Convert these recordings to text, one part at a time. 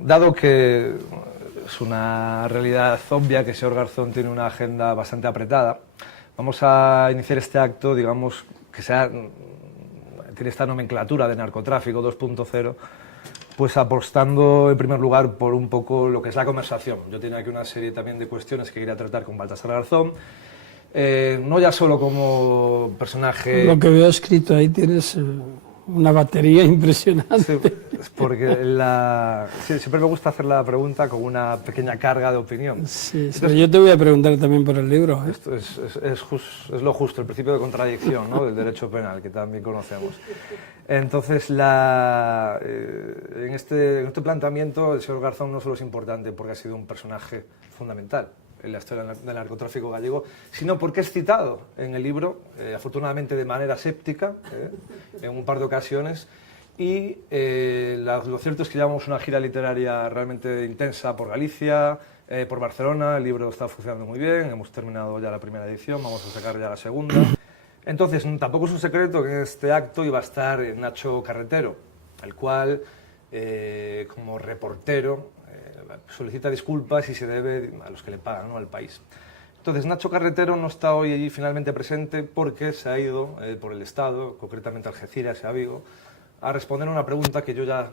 Dado que es una realidad obvia que el señor Garzón tiene una agenda bastante apretada, vamos a iniciar este acto, digamos, que tiene esta nomenclatura de narcotráfico 2.0, pues apostando en primer lugar por un poco lo que es la conversación. Yo tenía aquí una serie también de cuestiones que quería tratar con Baltasar Garzón, no ya solo como personaje... Lo que veo escrito ahí tienes una batería impresionante. Sí, es porque siempre me gusta hacer la pregunta con una pequeña carga de opinión. Sí, entonces, yo te voy a preguntar también por el libro. Esto es lo justo, el principio de contradicción, ¿no?, del derecho penal, que también conocemos. Entonces, en este planteamiento, el señor Garzón no solo es importante porque ha sido un personaje fundamental en la historia del narcotráfico gallego, sino porque es citado en el libro, afortunadamente de manera séptica, en un par de ocasiones, y lo cierto es que llevamos una gira literaria realmente intensa por Galicia, por Barcelona. El libro está funcionando muy bien, hemos terminado ya la primera edición, vamos a sacar ya la segunda. Entonces, tampoco es un secreto que en este acto iba a estar Nacho Carretero, el cual, como reportero, solicita disculpas y se debe a los que le pagan, ¿no?, al país. Entonces, Nacho Carretero no está hoy allí finalmente presente porque se ha ido por el Estado, concretamente a Algeciras y a Vigo, a responder a una pregunta que yo ya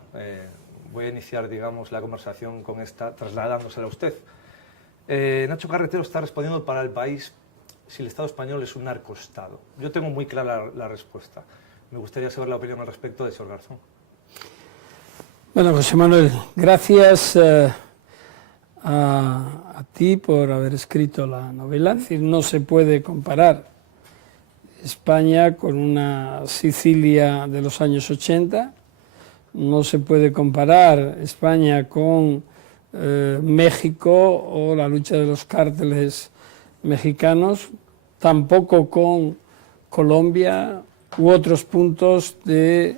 voy a iniciar, digamos, la conversación con esta, trasladándosela a usted. Nacho Carretero está respondiendo para el país si el Estado español es un narcoestado. Yo tengo muy clara la respuesta. Me gustaría saber la opinión al respecto de señor Garzón. Bueno, José Manuel, gracias a ti por haber escrito la novela. Es decir, no se puede comparar España con una Sicilia de los años 80, no se puede comparar España con México o la lucha de los cárteles mexicanos, tampoco con Colombia u otros puntos del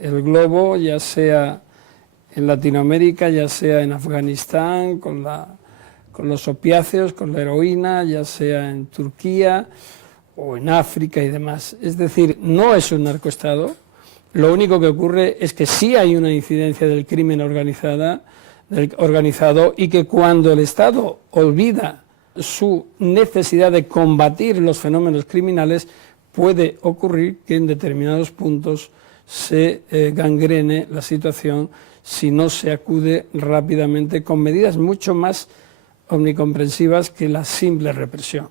globo, ya sea en Latinoamérica, ya sea en Afganistán, con los opiáceos, con la heroína, ya sea en Turquía o en África y demás. Es decir, no es un narcoestado. Lo único que ocurre es que sí hay una incidencia del crimen organizado y que cuando el Estado olvida su necesidad de combatir los fenómenos criminales, puede ocurrir que en determinados puntos se gangrene la situación si no se acude rápidamente con medidas mucho más omnicomprensivas que la simple represión.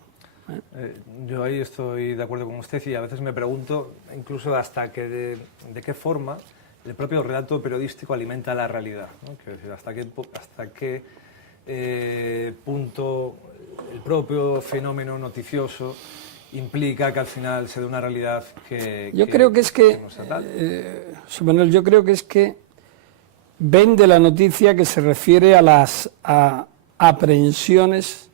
Yo ahí estoy de acuerdo con usted y a veces me pregunto incluso de qué forma el propio relato periodístico alimenta la realidad, ¿no? Quiero decir, hasta qué punto el propio fenómeno noticioso implica que al final se dé una realidad que no sea tal. Manuel, yo creo que es que vende la noticia que se refiere a las aprehensiones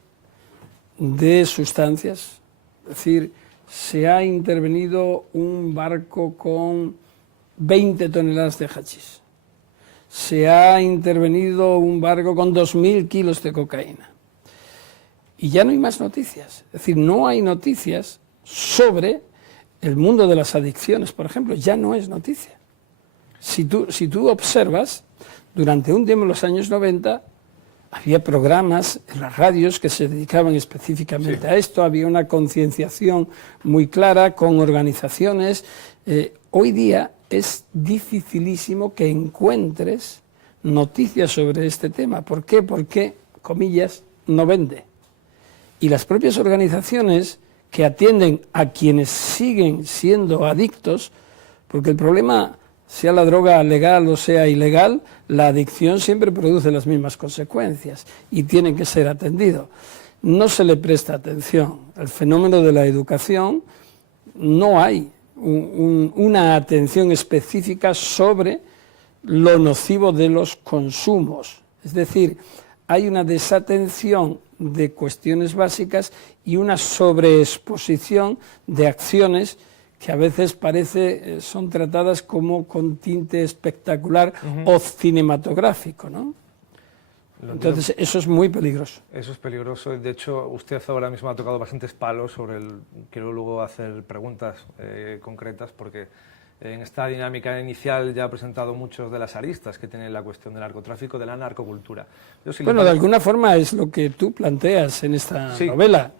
de sustancias. Es decir, se ha intervenido un barco con 20 toneladas de hachís. Se ha intervenido un barco con 2.000 kilos de cocaína. Y ya no hay más noticias. Es decir, no hay noticias sobre el mundo de las adicciones, por ejemplo. Ya no es noticia. Si tú observas, durante un tiempo en los años 90, había programas en las radios que se dedicaban específicamente a esto, había una concienciación muy clara con organizaciones. Hoy día es dificilísimo que encuentres noticias sobre este tema. ¿Por qué? Porque, comillas, no vende. Y las propias organizaciones que atienden a quienes siguen siendo adictos, porque el problema, sea la droga legal o sea ilegal, la adicción siempre produce las mismas consecuencias y tiene que ser atendido. No se le presta atención. El fenómeno de la educación, no hay una atención específica sobre lo nocivo de los consumos. Es decir, hay una desatención de cuestiones básicas y una sobreexposición de acciones que a veces son tratadas como con tinte espectacular o cinematográfico, ¿no? Entonces, eso es muy peligroso. Eso es peligroso. De hecho, usted ahora mismo ha tocado bastantes palos sobre quiero luego hacer preguntas concretas, porque En esta dinámica inicial ya he presentado muchos de las aristas que tiene la cuestión del narcotráfico, de la narcocultura. Bueno, de alguna forma es lo que tú planteas en esta novela.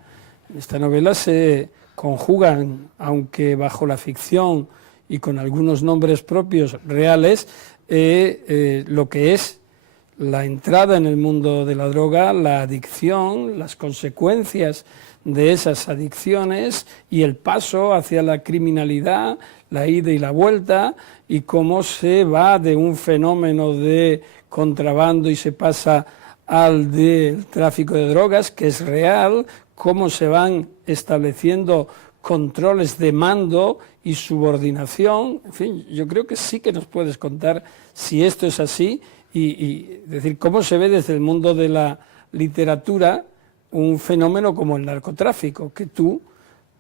En esta novela se conjugan, aunque bajo la ficción y con algunos nombres propios reales, lo que es la entrada en el mundo de la droga, la adicción, las consecuencias de esas adicciones y el paso hacia la criminalidad, la ida y la vuelta, y cómo se va de un fenómeno de contrabando y se pasa al del tráfico de drogas, que es real, cómo se van estableciendo controles de mando y subordinación. En fin, yo creo que sí que nos puedes contar si esto es así y decir cómo se ve desde el mundo de la literatura un fenómeno como el narcotráfico, que tú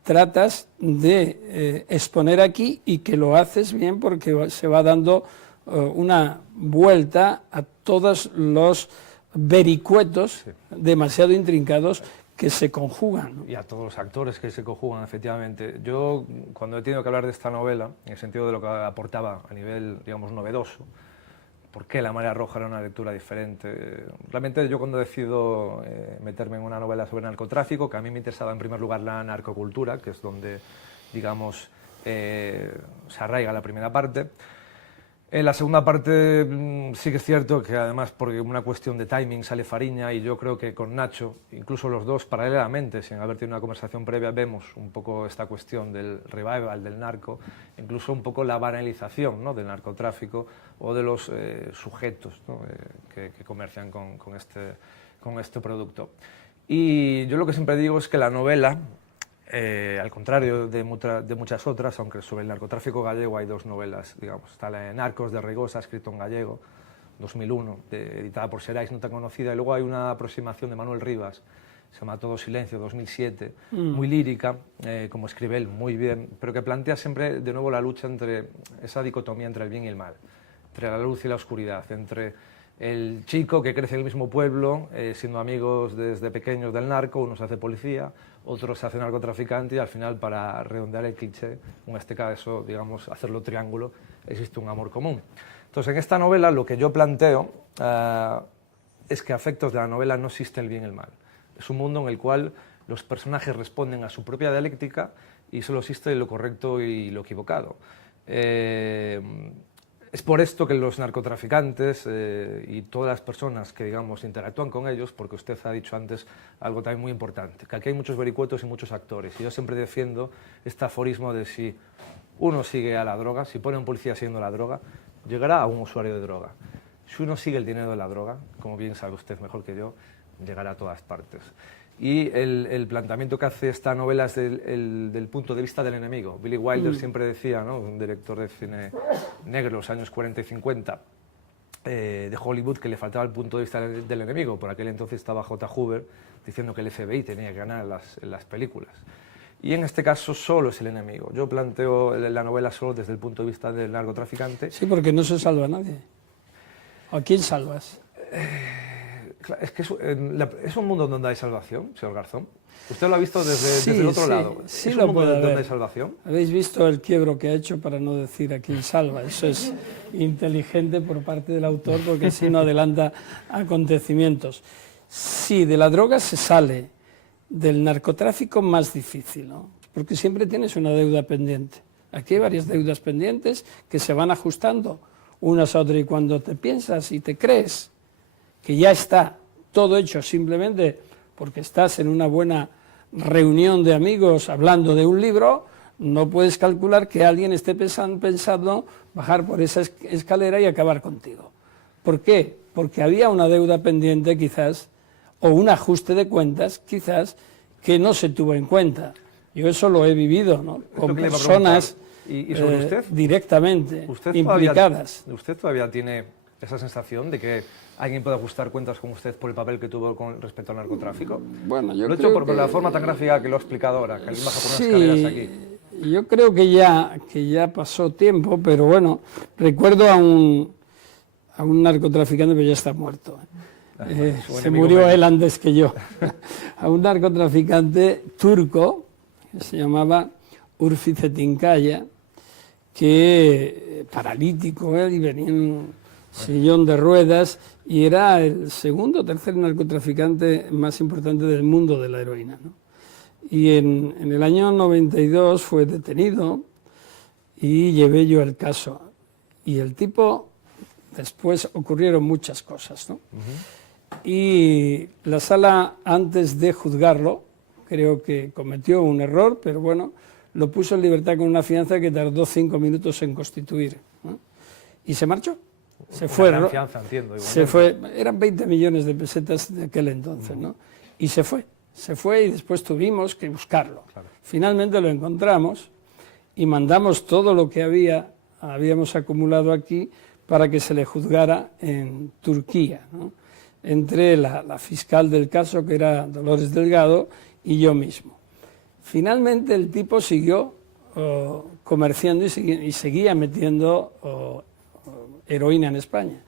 tratas de exponer aquí y que lo haces bien porque se va dando una vuelta a todos los vericuetos demasiado intrincados que se conjugan, ¿no? Y a todos los actores que se conjugan, efectivamente. Yo, cuando he tenido que hablar de esta novela, en el sentido de lo que aportaba a nivel, digamos, novedoso, por qué La Marea Roja era una lectura diferente, realmente yo cuando decido meterme en una novela sobre narcotráfico, que a mí me interesaba en primer lugar la narcocultura, que es donde, digamos, se arraiga la primera parte. En la segunda parte sí que es cierto que además por una cuestión de timing sale Fariña y yo creo que con Nacho, incluso los dos paralelamente, sin haber tenido una conversación previa, vemos un poco esta cuestión del revival del narco, incluso un poco la banalización, ¿no?, del narcotráfico o de los sujetos, ¿no?, que comercian con este producto. Y yo lo que siempre digo es que la novela, al contrario de muchas otras, aunque sobre el narcotráfico gallego hay dos novelas, digamos, está la de Narcos de Regosa, escrito en gallego, 2001, editada por Xerais, no tan conocida, y luego hay una aproximación de Manuel Rivas, se llama Todo Silencio, 2007, muy lírica, como escribe él, muy bien, pero que plantea siempre de nuevo la lucha entre esa dicotomía entre el bien y el mal, entre la luz y la oscuridad, entre el chico que crece en el mismo pueblo, siendo amigos desde pequeños del narco, uno se hace policía, otro se hace narcotraficante y al final, para redondear el cliché, en este caso, digamos, hacerlo triángulo, existe un amor común. Entonces, en esta novela lo que yo planteo es que a efectos de la novela no existe el bien y el mal. Es un mundo en el cual los personajes responden a su propia dialéctica y solo existe lo correcto y lo equivocado. Es por esto que los narcotraficantes y todas las personas que, digamos, interactúan con ellos, porque usted ha dicho antes algo también muy importante, que aquí hay muchos vericuetos y muchos actores. Y yo siempre defiendo este aforismo de si uno sigue a la droga, si pone a un policía siguiendo la droga, llegará a un usuario de droga. Si uno sigue el dinero de la droga, como bien sabe usted mejor que yo, llegará a todas partes. Y el planteamiento que hace esta novela es del punto de vista del enemigo. Billy Wilder siempre decía, ¿no?, un director de cine negro de los años 40 y 50 de Hollywood, que le faltaba el punto de vista del enemigo. Por aquel entonces estaba J. Hoover diciendo que el FBI tenía que ganar en las películas. Y en este caso solo es el enemigo. Yo planteo la novela solo desde el punto de vista del narcotraficante. Sí, porque no se salva a nadie. ¿A quién salvas? Es que es un mundo donde hay salvación, señor Garzón. ¿Usted lo ha visto desde el otro lado? Sí, ¿Es un lo mundo puede donde ver. hay salvación? Habéis visto el quiebro que ha hecho para no decir a quién salva. Eso es inteligente por parte del autor porque así no adelanta acontecimientos. Sí, de la droga se sale, del narcotráfico más difícil, ¿no? Porque siempre tienes una deuda pendiente. Aquí hay varias deudas pendientes que se van ajustando unas a otras y cuando te piensas y te crees que ya está todo hecho simplemente porque estás en una buena reunión de amigos hablando de un libro, no puedes calcular que alguien esté pensando bajar por esa escalera y acabar contigo. ¿Por qué? Porque había una deuda pendiente quizás, o un ajuste de cuentas quizás, que no se tuvo en cuenta. Yo eso lo he vivido, ¿no?, con personas ¿Y sobre usted? Directamente implicadas. ¿Usted todavía tiene esa sensación de que alguien puede ajustar cuentas con usted por el papel que tuvo con respecto al narcotráfico? Bueno, yo lo he creo hecho por que la forma tan gráfica que lo ha explicado ahora, que alguien baja por unas escaleras aquí. Yo creo que ya pasó tiempo, pero bueno, recuerdo a un narcotraficante, pero ya está muerto. Se murió él antes que yo. A un narcotraficante turco que se llamaba Urfi Zetinkaya, que paralítico, y venía en un sillón de ruedas, y era el segundo o tercer narcotraficante más importante del mundo de la heroína, ¿no? Y en el año 92 fue detenido y llevé yo el caso. Y el tipo, después ocurrieron muchas cosas, ¿no? Y la sala, antes de juzgarlo, creo que cometió un error, pero bueno, lo puso en libertad con una fianza que tardó 5 minutos en constituir, ¿no? Y se marchó. Se fue. Gran fianza, entiendo, se fue. Eran 20 millones de pesetas de aquel entonces, ¿no? Y se fue. Se fue y después tuvimos que buscarlo. Claro. Finalmente lo encontramos y mandamos todo lo que habíamos acumulado aquí para que se le juzgara en Turquía, ¿no? Entre la fiscal del caso, que era Dolores Delgado, y yo mismo. Finalmente el tipo siguió comerciando y seguía metiendo heroína en España.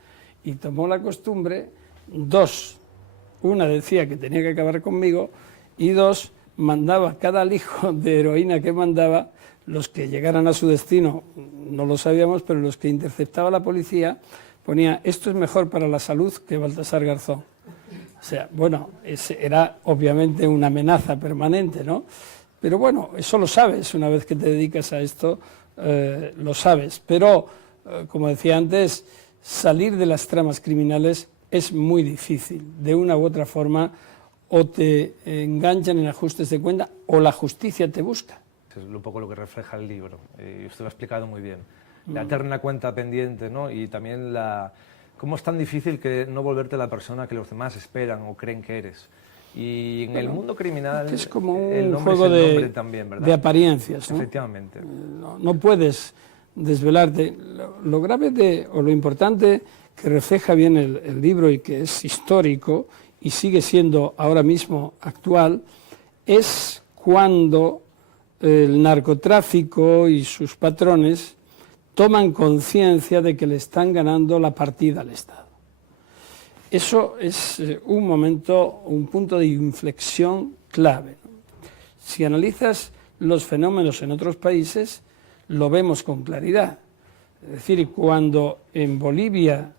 Y tomó la costumbre, una decía que tenía que acabar conmigo, y dos, mandaba cada lijo de heroína que mandaba, los que llegaran a su destino, no lo sabíamos, pero los que interceptaba la policía, ponía: esto es mejor para la salud que Baltasar Garzón. O sea, bueno, era obviamente una amenaza permanente, ¿no? Pero bueno, eso lo sabes, una vez que te dedicas a esto, lo sabes. Pero, como decía antes, salir de las tramas criminales es muy difícil. De una u otra forma, o te enganchan en ajustes de cuenta, o la justicia te busca. Es un poco lo que refleja el libro, y usted lo ha explicado muy bien. La eterna cuenta pendiente, ¿no? Y también cómo es tan difícil que no volverte la persona que los demás esperan o creen que eres. Y en el mundo criminal es como el un nombre juego es el nombre también, ¿verdad? de apariencias, ¿no? Efectivamente. No puedes desvelarte. Lo grave o lo importante que refleja bien el libro, y que es histórico y sigue siendo ahora mismo actual, es cuando el narcotráfico y sus patrones toman conciencia de que le están ganando la partida al Estado. Eso es un punto de inflexión clave, ¿no? Si analizas los fenómenos en otros países, lo vemos con claridad. Es decir, cuando en Bolivia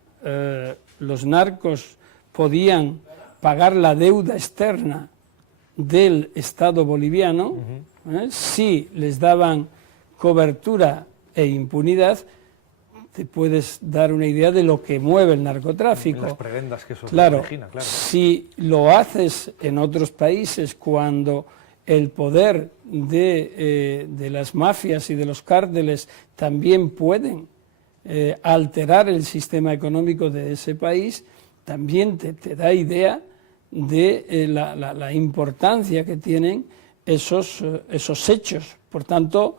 los narcos podían pagar la deuda externa del Estado boliviano, si les daban cobertura e impunidad, te puedes dar una idea de lo que mueve el narcotráfico. Las prebendas que eso claro, origina, claro. Si lo haces en otros países, cuando el poder de las mafias y de los cárteles también pueden alterar el sistema económico de ese país, también te da idea de la importancia que tienen esos hechos. Por tanto,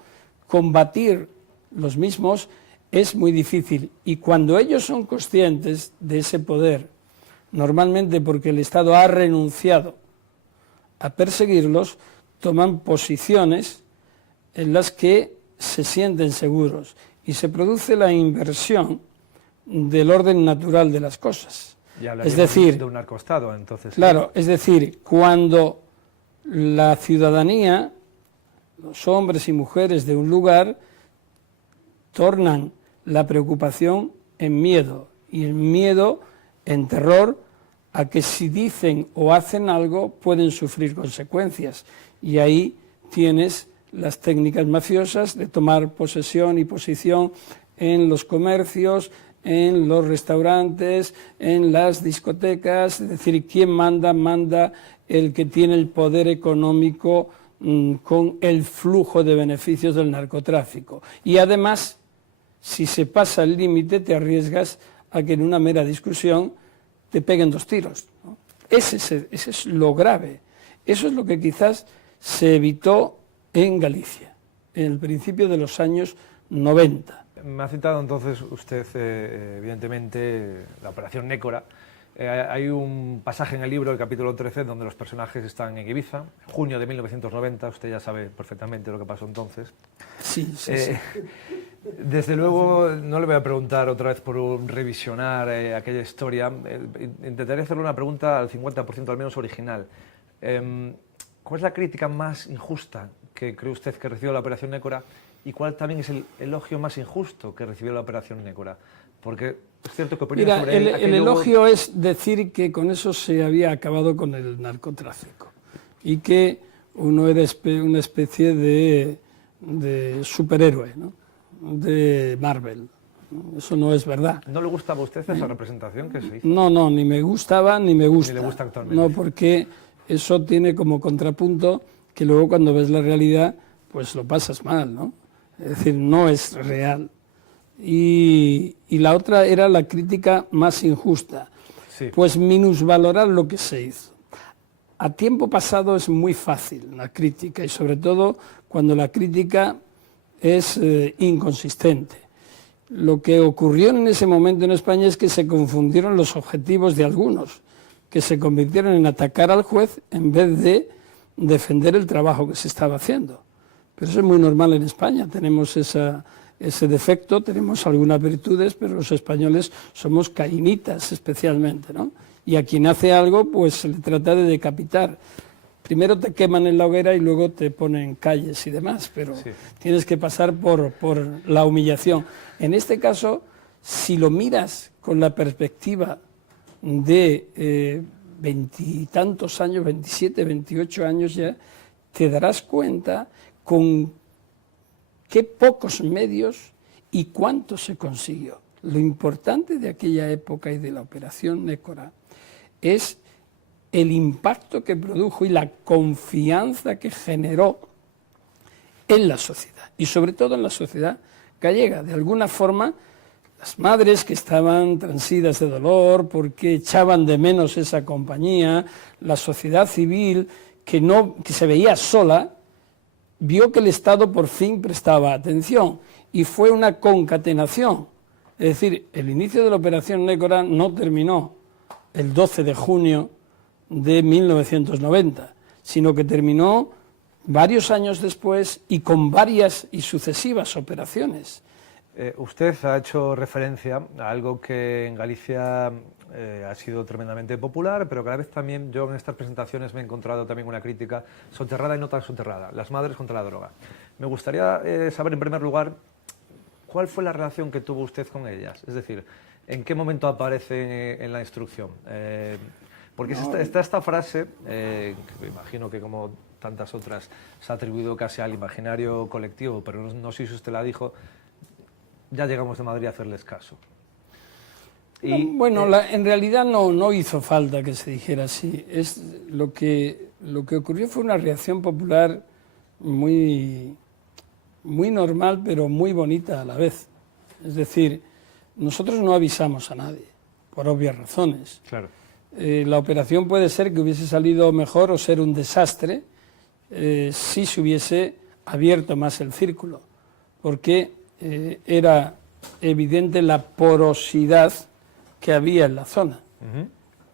combatir los mismos es muy difícil. Y cuando ellos son conscientes de ese poder, normalmente porque el Estado ha renunciado a perseguirlos, toman posiciones en las que se sienten seguros y se produce la inversión del orden natural de las cosas. Es decir, de un narcoestado, entonces. Claro, es decir, cuando la ciudadanía, los hombres y mujeres de un lugar, tornan la preocupación en miedo, y el miedo en terror a que si dicen o hacen algo pueden sufrir consecuencias. Y ahí tienes las técnicas mafiosas de tomar posesión y posición en los comercios, en los restaurantes, en las discotecas. Es decir, ¿quién manda? Manda el que tiene el poder económico con el flujo de beneficios del narcotráfico. Y además, si se pasa el límite, te arriesgas a que en una mera discusión te peguen 2 tiros, ¿no? Ese es lo grave. Eso es lo que quizás se evitó en Galicia, en el principio de los años 90. Me ha citado entonces usted, evidentemente, la Operación Nécora. Hay un pasaje en el libro, el capítulo 13, donde los personajes están en Ibiza, junio de 1990, usted ya sabe perfectamente lo que pasó entonces. Sí. Desde luego, no le voy a preguntar otra vez por revisionar aquella historia. Intentaré hacerle una pregunta al 50% al menos original. ¿Cuál es la crítica más injusta que cree usted que recibió la Operación Nécora y cuál también es el elogio más injusto que recibió la Operación Nécora. Porque es cierto que opinión Mira, sobre el elogio es decir que con eso se había acabado con el narcotráfico y que uno era una especie de superhéroe, ¿no? De Marvel. Eso no es verdad. ¿No le gustaba a usted esa representación que se hizo? No, ni me gustaba ni me gusta. Ni le gusta actualmente. No, porque eso tiene como contrapunto que luego cuando ves la realidad, pues lo pasas mal, ¿no? Es decir, no es real. Y la otra era la crítica más injusta, Sí. pues minusvalorar lo que se hizo. A tiempo pasado es muy fácil la crítica y sobre todo cuando la crítica es inconsistente. Lo que ocurrió en ese momento en España es que se confundieron los objetivos de algunos, que se convirtieron en atacar al juez en vez de defender el trabajo que se estaba haciendo. Pero eso es muy normal en España, tenemos ese defecto, tenemos algunas virtudes, pero los españoles somos cainitas especialmente, ¿no? Y a quien hace algo, pues se le trata de decapitar. Primero te queman en la hoguera y luego te ponen calles y demás, pero sí, tienes que pasar por la humillación. En este caso, si lo miras con la perspectiva de veintitantos años, 27, 28 años ya, te darás cuenta con qué pocos medios y cuánto se consiguió. Lo importante de aquella época y de la Operación Nécora es el impacto que produjo y la confianza que generó en la sociedad, y sobre todo en la sociedad gallega. De alguna forma, las madres que estaban transidas de dolor porque echaban de menos esa compañía, la sociedad civil que se veía sola, vio que el Estado por fin prestaba atención y fue una concatenación. Es decir, el inicio de la Operación Nécora no terminó el 12 de junio de 1990, sino que terminó varios años después y con varias y sucesivas operaciones. Usted ha hecho referencia a algo que en Galicia ha sido tremendamente popular, pero cada vez también yo en estas presentaciones me he encontrado también una crítica soterrada y no tan soterrada, las madres contra la droga. Me gustaría saber en primer lugar cuál fue la relación que tuvo usted con ellas, es decir, en qué momento aparece en la instrucción. Porque está esta frase, que me imagino que como tantas otras se ha atribuido casi al imaginario colectivo, pero no sé si usted la dijo, ya llegamos de Madrid a hacerles caso. Y, bueno, en realidad no hizo falta que se dijera así. Lo que ocurrió fue una reacción popular muy normal, pero muy bonita a la vez. Es decir, nosotros no avisamos a nadie, por obvias razones. Claro. La operación puede ser que hubiese salido mejor o ser un desastre si se hubiese abierto más el círculo, porque era evidente la porosidad que había en la zona.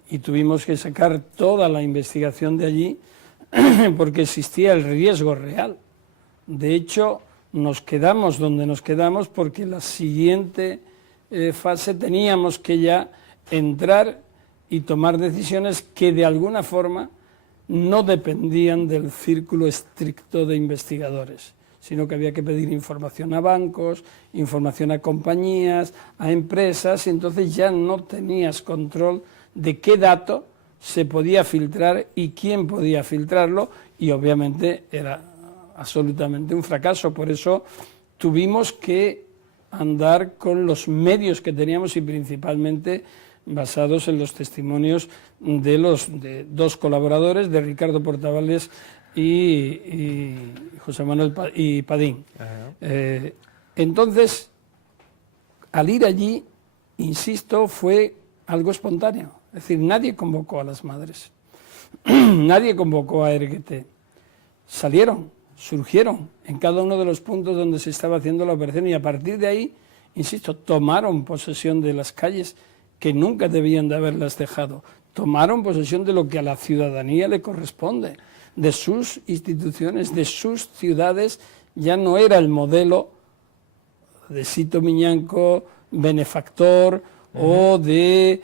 Y tuvimos que sacar toda la investigación de allí porque existía el riesgo real. De hecho, nos quedamos donde nos quedamos porque la siguiente fase teníamos que ya entrar y tomar decisiones que de alguna forma no dependían del círculo estricto de investigadores, sino que había que pedir información a bancos, información a compañías, a empresas, y entonces ya no tenías control de qué dato se podía filtrar y quién podía filtrarlo, y obviamente era absolutamente un fracaso. Por eso tuvimos que andar con los medios que teníamos y principalmente basados en los testimonios de dos colaboradores, de Ricardo Portavales y José Manuel Padín. Entonces, al ir allí, insisto, fue algo espontáneo. Es decir, nadie convocó a las madres, nadie convocó a Erguete. Salieron, surgieron en cada uno de los puntos donde se estaba haciendo la operación y a partir de ahí, insisto, tomaron posesión de las calles que nunca debían de haberlas dejado. Tomaron posesión de lo que a la ciudadanía le corresponde, de sus instituciones, de sus ciudades. Ya no era el modelo de Sito Miñanco, benefactor, o de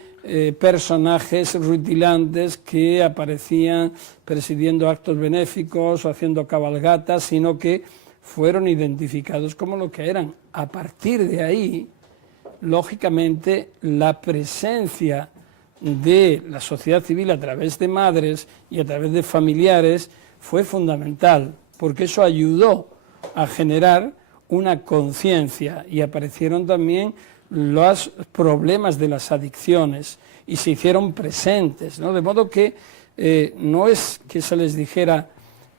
personajes rutilantes que aparecían presidiendo actos benéficos o haciendo cabalgatas, sino que fueron identificados como lo que eran. A partir de ahí, lógicamente, la presencia de la sociedad civil a través de madres y a través de familiares fue fundamental, porque eso ayudó a generar una conciencia y aparecieron también los problemas de las adicciones y se hicieron presentes, ¿no? De modo que no es que se les dijera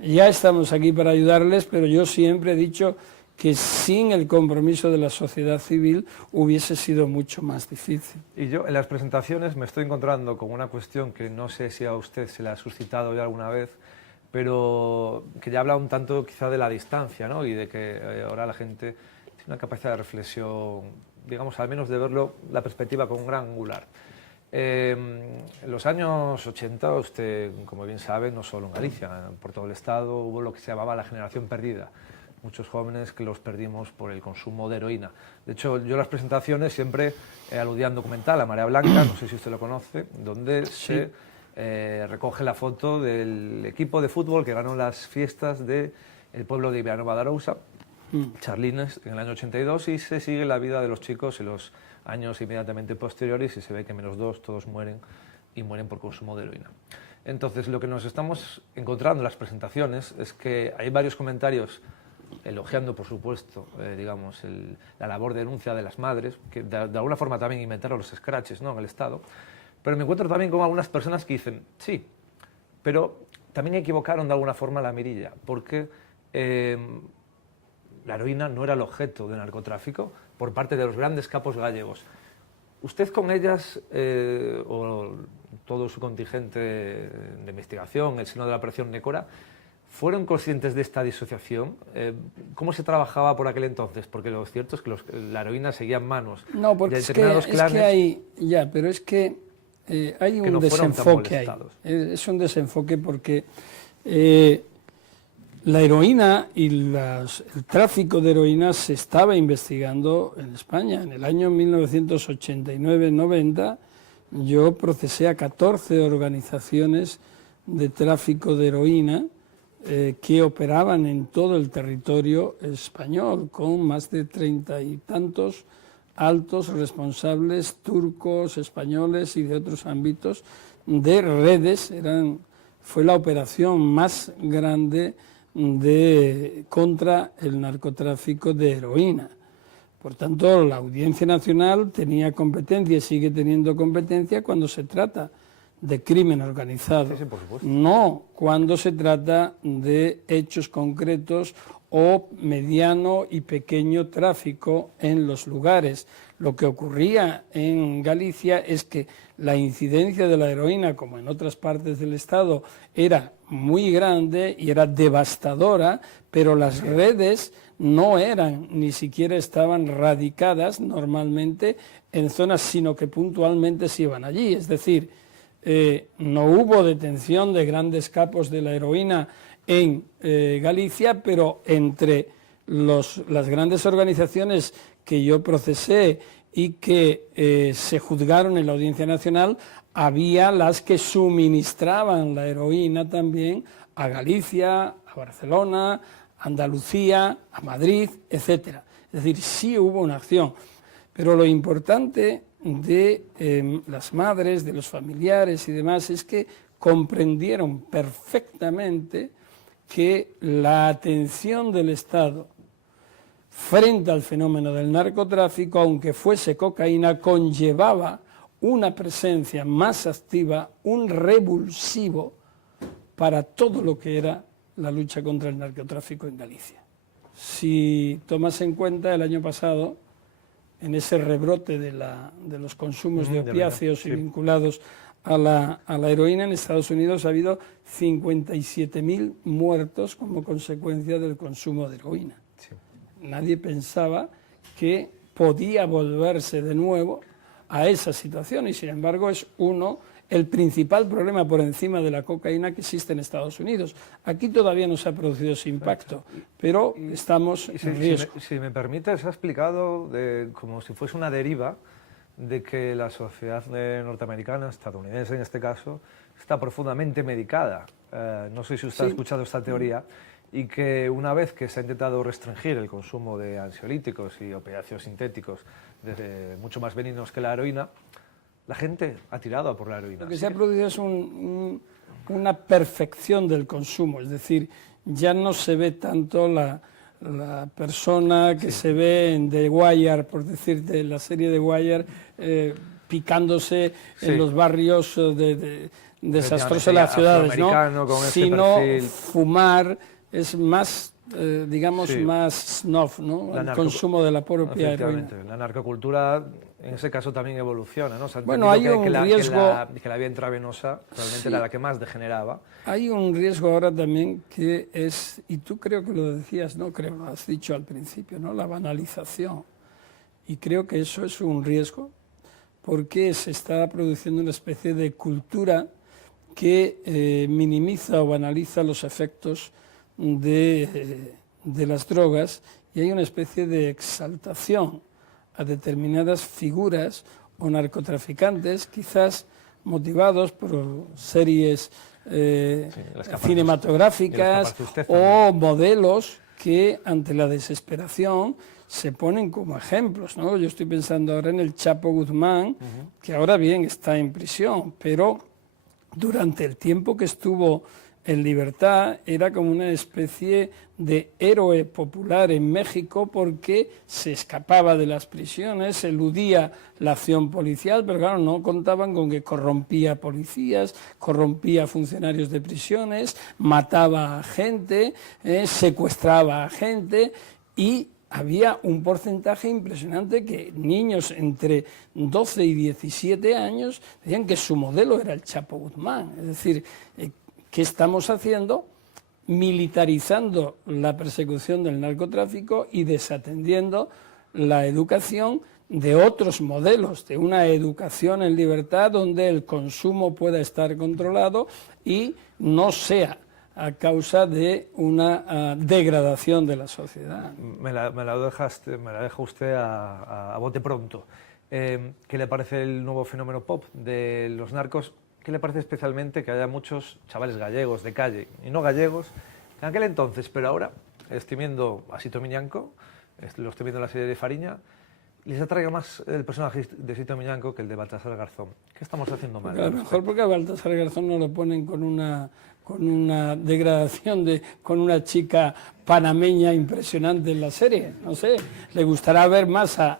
ya estamos aquí para ayudarles, pero yo siempre he dicho que sin el compromiso de la sociedad civil hubiese sido mucho más difícil. Y yo en las presentaciones me estoy encontrando con una cuestión que no sé si a usted se la ha suscitado ya alguna vez, pero que ya habla un tanto quizá de la distancia, ¿no? Y de que ahora la gente tiene una capacidad de reflexión, digamos, al menos de verlo, la perspectiva con un gran angular. En los años 80, usted, como bien sabe, no solo en Galicia, por todo el Estado hubo lo que se llamaba la generación perdida. Muchos jóvenes que los perdimos por el consumo de heroína. De hecho, yo en las presentaciones siempre aludía a un documental, La Marea Blanca, no sé si usted lo conoce, donde sí. se recoge la foto del equipo de fútbol que ganó las fiestas del pueblo de Vilanova de Arousa, Charlines, en el año 82, y se sigue la vida de los chicos en los años inmediatamente posteriores y se ve que -2 todos mueren y mueren por consumo de heroína. Entonces, lo que nos estamos encontrando en las presentaciones es que hay varios comentarios elogiando, por supuesto, digamos, la labor de denuncia de las madres, que de alguna forma también inventaron los scratches, ¿no?, en el Estado, pero me encuentro también con algunas personas que dicen, sí, pero también equivocaron de alguna forma la mirilla, porque la heroína no era el objeto del narcotráfico por parte de los grandes capos gallegos. ¿Usted con ellas, o todo su contingente de investigación, el seno de la operación Nécora, fueron conscientes de esta disociación? ¿Cómo se trabajaba por aquel entonces? Porque lo cierto es que la heroína seguía en manos de determinados clanes. Es que hay, ya, pero es que hay un desenfoque ahí. Es un desenfoque porque la heroína y el tráfico de heroína se estaba investigando en España. En el año 1989-90 yo procesé a 14 organizaciones de tráfico de heroína que operaban en todo el territorio español, con más de 30 y tantos altos responsables turcos, españoles y de otros ámbitos de redes. Fue la operación más grande contra el narcotráfico de heroína. Por tanto, la Audiencia Nacional tenía competencia y sigue teniendo competencia cuando se trata de crimen organizado, sí, por supuesto. No cuando se trata de hechos concretos o mediano y pequeño tráfico en los lugares. Lo que ocurría en Galicia es que la incidencia de la heroína, como en otras partes del Estado, era muy grande y era devastadora, pero las redes no eran, ni siquiera estaban radicadas normalmente en zonas, sino que puntualmente se iban allí. Es decir, no hubo detención de grandes capos de la heroína en Galicia, pero entre las grandes organizaciones que yo procesé y que se juzgaron en la Audiencia Nacional, había las que suministraban la heroína también a Galicia, a Barcelona, a Andalucía, a Madrid, etc. Es decir, sí hubo una acción, pero lo importante de las madres, de los familiares y demás, es que comprendieron perfectamente que la atención del Estado frente al fenómeno del narcotráfico, aunque fuese cocaína, conllevaba una presencia más activa, un revulsivo para todo lo que era la lucha contra el narcotráfico en Galicia. Si tomas en cuenta el año pasado, en ese rebrote de los consumos de opiáceos y vinculados a la heroína, en Estados Unidos ha habido 57.000 muertos como consecuencia del consumo de heroína. Sí. Nadie pensaba que podía volverse de nuevo a esa situación y, sin embargo, es el principal problema por encima de la cocaína que existe en Estados Unidos. Aquí todavía no se ha producido ese impacto, pero estamos en riesgo. Si me permite, se ha explicado como si fuese una deriva de que la sociedad norteamericana, estadounidense en este caso, está profundamente medicada. No sé si usted ha escuchado esta teoría, y que una vez que se ha intentado restringir el consumo de ansiolíticos y opiáceos sintéticos mucho más benignos que la heroína, la gente ha tirado a por la heroína. Lo que se ha producido es una perfección del consumo, es decir, ya no se ve tanto la persona que se ve en The Wire, por decirte, la serie The Wire, picándose en los barrios desastrosos de las ciudades, ¿no? Sino fumar es más, digamos, más snuff, ¿no? El consumo de la propia heroína. La narcocultura en ese caso también evoluciona, ¿no? Bueno, hay un riesgo... Que la vía intravenosa realmente era la que más degeneraba. Hay un riesgo ahora también que es, y tú creo que lo decías, no creo, lo has dicho al principio, ¿no? La banalización. Y creo que eso es un riesgo porque se está produciendo una especie de cultura que minimiza o banaliza los efectos de las drogas, y hay una especie de exaltación a determinadas figuras o narcotraficantes, quizás motivados por series cinematográficas o modelos que ante la desesperación se ponen como ejemplos, ¿no? Yo estoy pensando ahora en el Chapo Guzmán, que ahora bien está en prisión, pero durante el tiempo que estuvo en libertad era como una especie de héroe popular en México, porque se escapaba de las prisiones, eludía la acción policial, pero claro, no contaban con que corrompía policías, corrompía funcionarios de prisiones, mataba a gente, secuestraba a gente, y había un porcentaje impresionante que niños entre 12 y 17 años decían que su modelo era el Chapo Guzmán. Es decir, ¿qué estamos haciendo? Militarizando la persecución del narcotráfico y desatendiendo la educación de otros modelos, de una educación en libertad donde el consumo pueda estar controlado y no sea a causa de una degradación de la sociedad. Me la deja usted a bote pronto. ¿Qué le parece el nuevo fenómeno pop de los narcos? ¿Qué le parece especialmente que haya muchos chavales gallegos de calle, y no gallegos, en aquel entonces, pero ahora, estoy viendo a Sito Miñanco, lo estoy viendo en la serie de Fariña, les atraiga más el personaje de Sito Miñanco que el de Baltasar Garzón? ¿Qué estamos haciendo mal? Porque a lo mejor porque a Baltasar Garzón no lo ponen con una degradación con una chica panameña impresionante en la serie, no sé, le gustará ver más a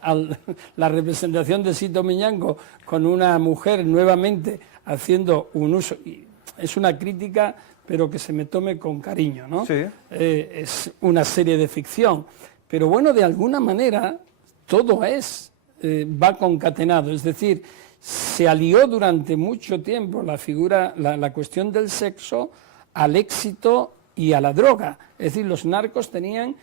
la representación de Sito Miñanco con una mujer nuevamente haciendo un uso, y es una crítica pero que se me tome con cariño, ¿no? Sí. Es una serie de ficción, pero bueno, de alguna manera todo va concatenado, es decir, se alió durante mucho tiempo la cuestión del sexo al éxito y a la droga. Es decir, los narcos tenían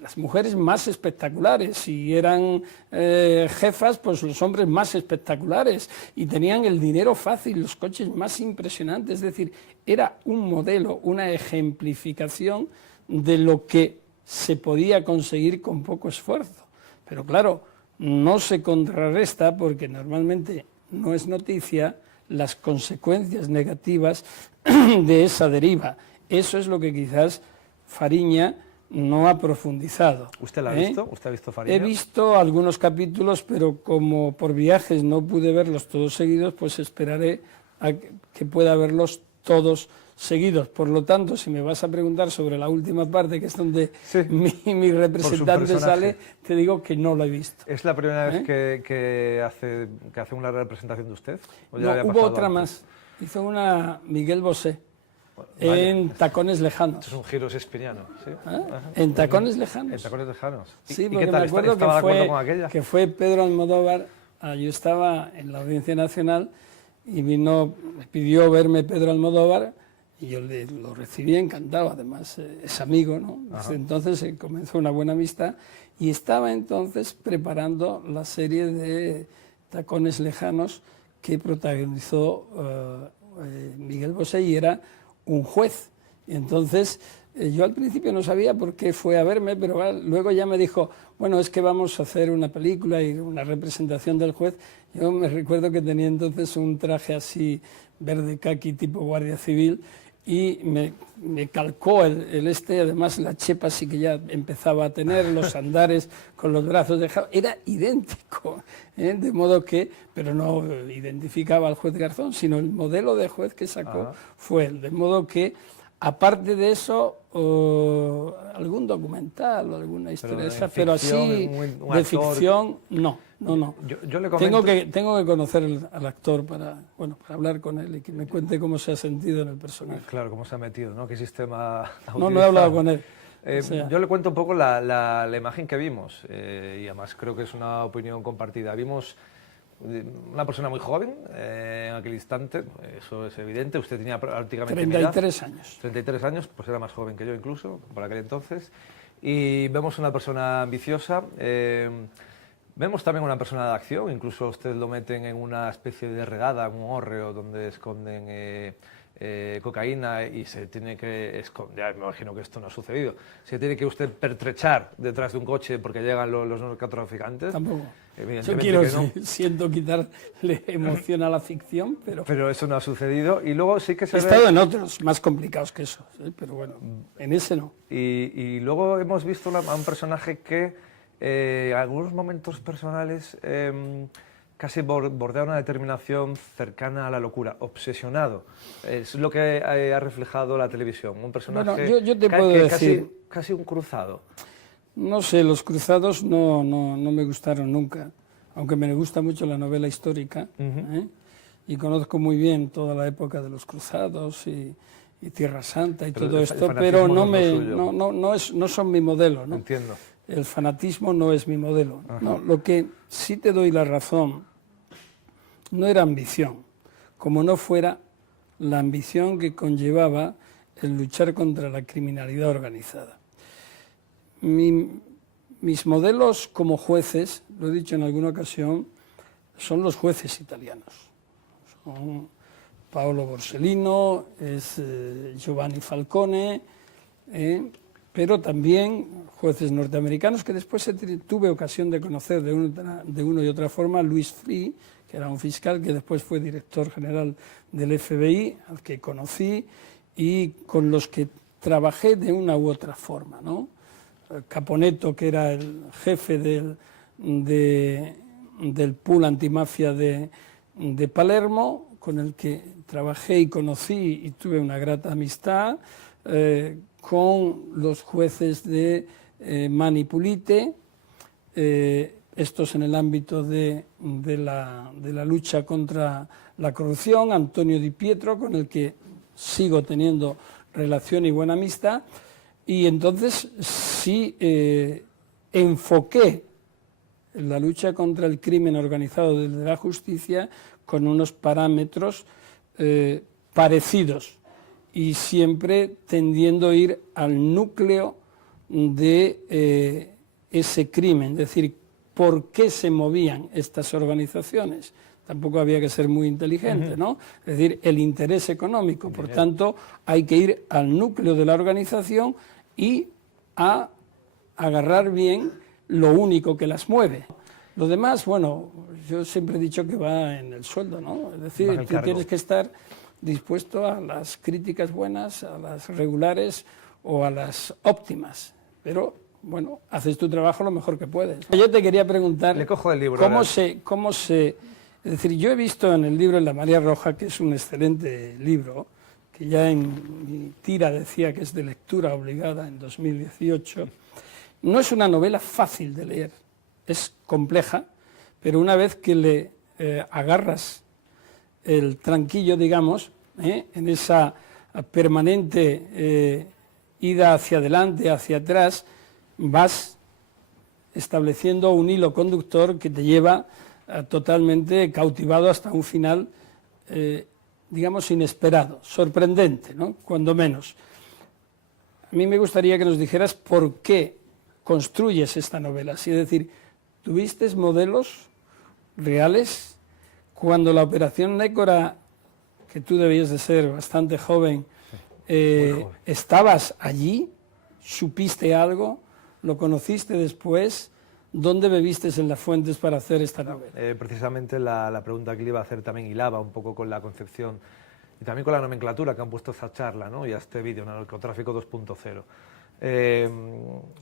las mujeres más espectaculares, si eran jefas, pues los hombres más espectaculares, y tenían el dinero fácil, los coches más impresionantes. Es decir, era un modelo, una ejemplificación de lo que se podía conseguir con poco esfuerzo. Pero claro, no se contrarresta, porque normalmente no es noticia, las consecuencias negativas de esa deriva. Eso es lo que quizás Fariña no ha profundizado. ¿Usted la ha visto? ¿Usted ha visto Fariña? He visto algunos capítulos, pero como por viajes no pude verlos todos seguidos, pues esperaré a que pueda verlos todos seguidos. Por lo tanto, si me vas a preguntar sobre la última parte, que es donde mi representante sale, te digo que no lo he visto. ¿Es la primera vez que hace una representación de usted? ¿O ya no, hubo otra más. Hizo una Miguel Bosé. En Tacones Lejanos. Esto es un giro shakespeariano, ¿sí? En Tacones Lejanos. En Tacones Lejanos. Sí, porque me acuerdo que fue Pedro Almodóvar. Yo estaba en la Audiencia Nacional y me pidió verme Pedro Almodóvar, y yo lo recibí encantado. Además es amigo, ¿no? Desde entonces comenzó una buena amistad, y estaba entonces preparando la serie de Tacones Lejanos que protagonizó Miguel Bosé, y era un juez. Y entonces Yo al principio no sabía por qué fue a verme, pero luego ya me dijo, bueno, es que vamos a hacer una película y una representación del juez. Yo me recuerdo que tenía entonces un traje así verde caqui tipo guardia civil y me calcó además la chepa sí que ya empezaba a tener, los andares con los brazos dejados, era idéntico, de modo que, pero no identificaba al juez Garzón, sino el modelo de juez que sacó fue él, de modo que, aparte de eso, algún documental o alguna historia esa, pero así de ficción, no. Yo le comento... Tengo que conocer al actor para hablar con él y que me cuente cómo se ha sentido en el personaje. Claro, cómo se ha metido, ¿no? ¿Qué sistema ha utilizado? No he hablado con él. Yo le cuento un poco la imagen que vimos y además creo que es una opinión compartida. Vimos una persona muy joven en aquel instante, eso es evidente. Usted tenía prácticamente 33 años. 33 años, pues era más joven que yo incluso, por aquel entonces. Y vemos una persona ambiciosa. Vemos también una persona de acción, incluso usted lo meten en una especie de redada, un hórreo donde esconden cocaína y se tiene que esconder, me imagino que esto no ha sucedido, se tiene que usted pertrechar detrás de un coche porque llegan los narcotraficantes. Tampoco. Evidentemente Yo siento quitarle emoción a la ficción, pero eso no ha sucedido y luego sí que se he estado en otros más complicados que eso, pero bueno, en ese no. Y luego hemos visto a un personaje que en algunos momentos personales casi bordea una determinación cercana a la locura, obsesionado. Es lo que ha reflejado la televisión. Un personaje bueno, yo te puedo decir, casi un cruzado. No sé, los cruzados no me gustaron nunca, aunque me gusta mucho la novela histórica, y conozco muy bien toda la época de los cruzados y Tierra Santa y todo esto, pero no son mi modelo, ¿no? Entiendo. El fanatismo no es mi modelo. No, lo que sí te doy la razón no era ambición, como no fuera la ambición que conllevaba el luchar contra la criminalidad organizada. Mis modelos como jueces, lo he dicho en alguna ocasión, son los jueces italianos. Son Paolo Borsellino, es Giovanni Falcone, pero también jueces norteamericanos que después tuve ocasión de conocer de una y otra forma, Louis Freeh, que era un fiscal que después fue director general del FBI, al que conocí y con los que trabajé de una u otra forma, ¿no? Caponetto, que era el jefe del pool antimafia de Palermo, con el que trabajé y conocí y tuve una grata amistad, con los jueces de Mani Pulite, estos en el ámbito de la lucha contra la corrupción, Antonio Di Pietro, con el que sigo teniendo relación y buena amistad, y entonces sí enfoqué la lucha contra el crimen organizado desde la justicia con unos parámetros parecidos, y siempre tendiendo a ir al núcleo de ese crimen, es decir, por qué se movían estas organizaciones. Tampoco había que ser muy inteligente, ¿no? Es decir, el interés económico. Por tanto, hay que ir al núcleo de la organización y a agarrar bien lo único que las mueve. Lo demás, bueno, yo siempre he dicho que va en el sueldo, ¿no? Es decir, tú tienes que estar dispuesto a las críticas buenas, a las regulares o a las óptimas, pero bueno, haces tu trabajo lo mejor que puedes. Yo te quería preguntar, le cojo el libro, ¿cómo se... Es decir, yo he visto en el libro La María Roja, que es un excelente libro, que ya en mi tira decía que es de lectura obligada en 2018, no es una novela fácil de leer, es compleja, pero una vez que le agarras el tranquillo, digamos, en esa permanente ida hacia adelante, hacia atrás, vas estableciendo un hilo conductor que te lleva totalmente cautivado hasta un final, digamos, inesperado, sorprendente, ¿no? Cuando menos. A mí me gustaría que nos dijeras por qué construyes esta novela. Es decir, ¿tuviste modelos reales cuando la Operación Nécora, que tú debías de ser bastante joven, ¿Estabas allí? ¿Supiste algo? ¿Lo conociste después? ¿Dónde bebiste en las fuentes para hacer esta novela? Precisamente la pregunta que le iba a hacer también hilaba un poco con la concepción y también con la nomenclatura que han puesto a esta charla, ¿no? Y a este vídeo, Narcotráfico 2.0.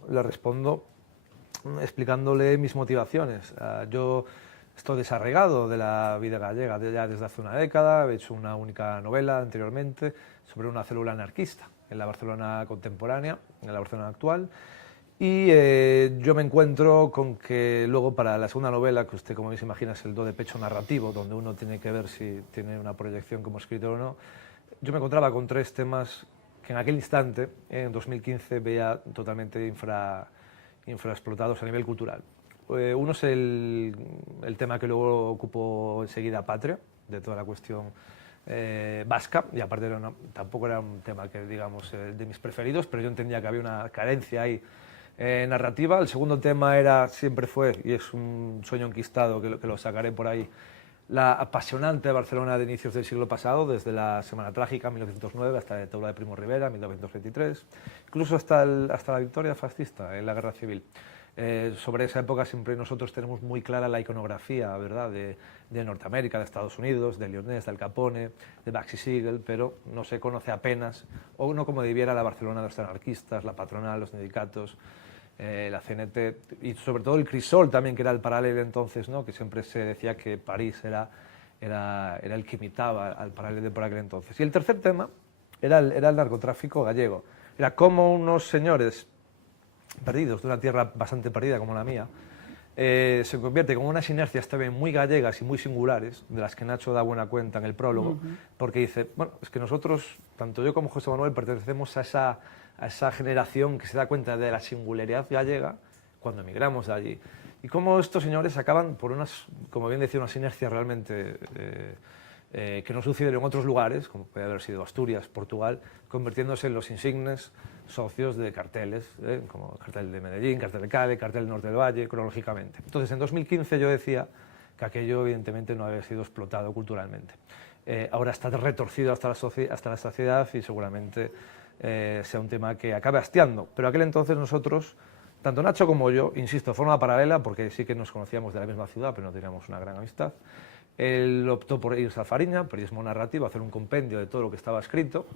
Le respondo explicándole mis motivaciones. Yo estoy desarraigado de la vida gallega ya desde hace una década. He hecho una única novela anteriormente sobre una célula anarquista en la Barcelona contemporánea, en la Barcelona actual. Y yo me encuentro con que luego para la segunda novela, que usted como bien se imagina es el do de pecho narrativo, donde uno tiene que ver si tiene una proyección como escritor o no, yo me encontraba con 3 temas que en aquel instante, en 2015, veía totalmente infraexplotados a nivel cultural. Uno es el tema que luego ocupó enseguida Patria, de toda la cuestión vasca, y aparte tampoco era un tema que digamos de mis preferidos, pero yo entendía que había una carencia ahí narrativa. El segundo tema siempre fue, y es un sueño enquistado que lo sacaré por ahí, la apasionante Barcelona de inicios del siglo pasado, desde la Semana Trágica, 1909, hasta la dictadura de Primo de Rivera, 1923, incluso hasta la victoria fascista en la Guerra Civil. Sobre esa época siempre nosotros tenemos muy clara la iconografía, ¿verdad?, de Norteamérica, de Estados Unidos, de Lyonés, de Al Capone, de Baxi Siegel, pero no se conoce apenas, o no como debiera, la Barcelona de los anarquistas, la patronal, los sindicatos, la CNT, y sobre todo el Crisol también, que era el paralelo entonces, ¿no?, que siempre se decía que París era el que imitaba al paralelo de por aquel entonces. Y el tercer tema era el narcotráfico gallego. Era como unos señores perdidos de una tierra bastante perdida como la mía, se convierte con unas inercias también muy gallegas y muy singulares, de las que Nacho da buena cuenta en el prólogo, porque dice, bueno, es que nosotros, tanto yo como José Manuel, pertenecemos a esa generación que se da cuenta de la singularidad gallega cuando emigramos de allí. Y cómo estos señores acaban por unas, como bien decía, unas inercias realmente que no suceden en otros lugares, como puede haber sido Asturias, Portugal, convirtiéndose en los insignes socios de carteles, como cartel de Medellín, cartel de Cali, cartel del Norte del Valle, cronológicamente. Entonces, en 2015 yo decía que aquello evidentemente no había sido explotado culturalmente. Ahora está retorcido hasta la saciedad y seguramente sea un tema que acabe hastiando. Pero aquel entonces nosotros, tanto Nacho como yo, insisto, de forma paralela, porque sí que nos conocíamos de la misma ciudad, pero no teníamos una gran amistad, él optó por irse a Fariña, periodismo narrativo, hacer un compendio de todo lo que estaba escrito,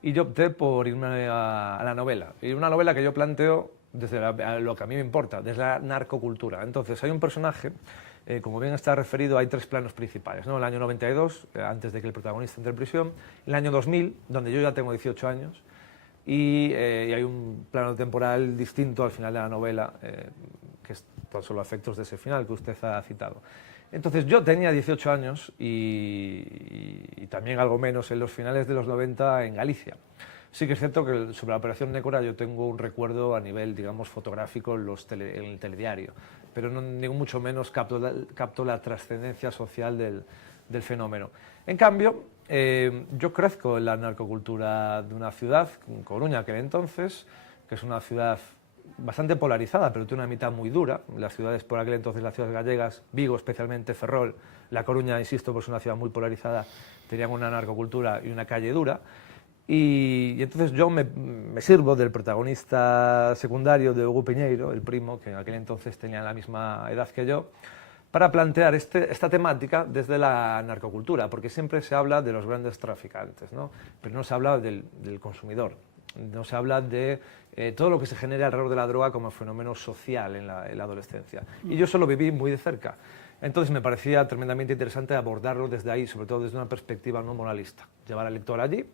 y yo opté por irme a la novela. Y una novela que yo planteo desde lo que a mí me importa, desde la narcocultura. Entonces, hay un personaje, como bien está referido, hay 3 planos principales, ¿no? El año 92, antes de que el protagonista entre en prisión, el año 2000, donde yo ya tengo 18 años, y hay un plano temporal distinto al final de la novela, que es tan solo efectos de ese final que usted ha citado. Entonces yo tenía 18 años y también algo menos en los finales de los 90 en Galicia. Sí que es cierto que sobre la Operación Nécora yo tengo un recuerdo a nivel, digamos, fotográfico en el telediario, pero no, ni mucho menos capto la trascendencia social del fenómeno. En cambio, yo crezco en la narcocultura de una ciudad, Coruña, aquel entonces, que es una ciudad bastante polarizada, pero tiene una mitad muy dura. Las ciudades por aquel entonces, las ciudades gallegas, Vigo especialmente, Ferrol, La Coruña, insisto, pues una ciudad muy polarizada, tenían una narcocultura y una calle dura. Y entonces yo me sirvo del protagonista secundario de Hugo Piñeiro, el primo, que en aquel entonces tenía la misma edad que yo, para plantear esta temática desde la narcocultura, porque siempre se habla de los grandes traficantes, ¿no?, pero no se habla del consumidor. No se habla de todo lo que se genera alrededor de la droga como fenómeno social en la adolescencia. Y yo eso lo viví muy de cerca. Entonces me parecía tremendamente interesante abordarlo desde ahí, sobre todo desde una perspectiva no moralista. Llevar al lector allí,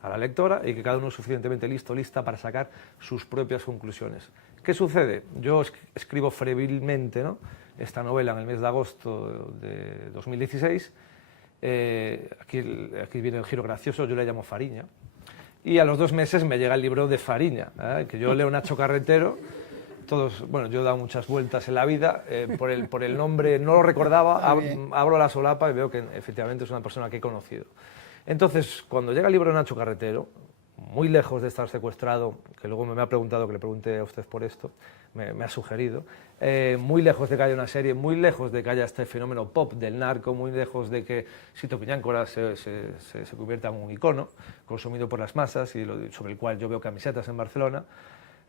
a la lectora, y que cada uno es suficientemente listo, lista para sacar sus propias conclusiones. ¿Qué sucede? Yo escribo febrilmente, ¿no?, esta novela en el mes de agosto de 2016. Aquí viene el giro gracioso, yo le llamo Fariña. Y a los 2 meses me llega el libro de Fariña, que yo leo Nacho Carretero. Bueno, yo he dado muchas vueltas en la vida, por el nombre no lo recordaba, abro la solapa y veo que efectivamente es una persona que he conocido. Entonces, cuando llega el libro de Nacho Carretero, muy lejos de estar secuestrado, que luego me ha preguntado, que le pregunté a usted por esto, me ha sugerido, muy lejos de que haya una serie, muy lejos de que haya este fenómeno pop del narco, muy lejos de que Sito Piñáncora se convierta en un icono consumido por las masas y sobre el cual yo veo camisetas en Barcelona.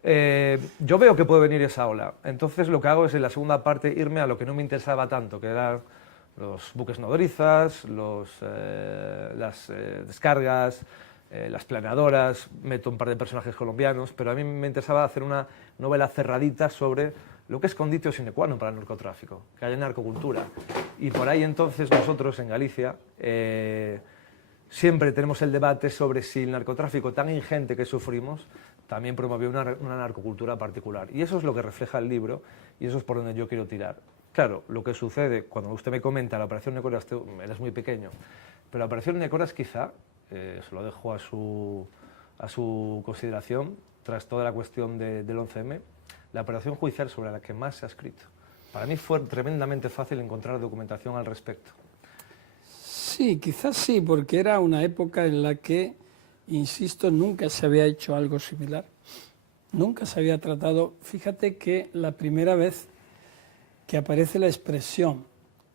Yo veo que puede venir esa ola, entonces lo que hago es en la segunda parte irme a lo que no me interesaba tanto, que eran los buques nodrizas, las descargas, las planeadoras, meto un par de personajes colombianos, pero a mí me interesaba hacer una novela cerradita sobre lo que es conditio sine qua non para el narcotráfico, que haya narcocultura. Y por ahí entonces nosotros en Galicia siempre tenemos el debate sobre si el narcotráfico tan ingente que sufrimos también promovió una narcocultura particular. Y eso es lo que refleja el libro y eso es por donde yo quiero tirar. Claro, lo que sucede cuando usted me comenta la Operación Nécoras, eres muy pequeño, pero la Operación Nécoras quizá, se lo dejo a su consideración, tras toda la cuestión del 11M, la operación judicial sobre la que más se ha escrito. Para mí fue tremendamente fácil encontrar documentación al respecto. Sí, quizás sí, porque era una época en la que, insisto, nunca se había hecho algo similar. Nunca se había tratado. Fíjate que la primera vez que aparece la expresión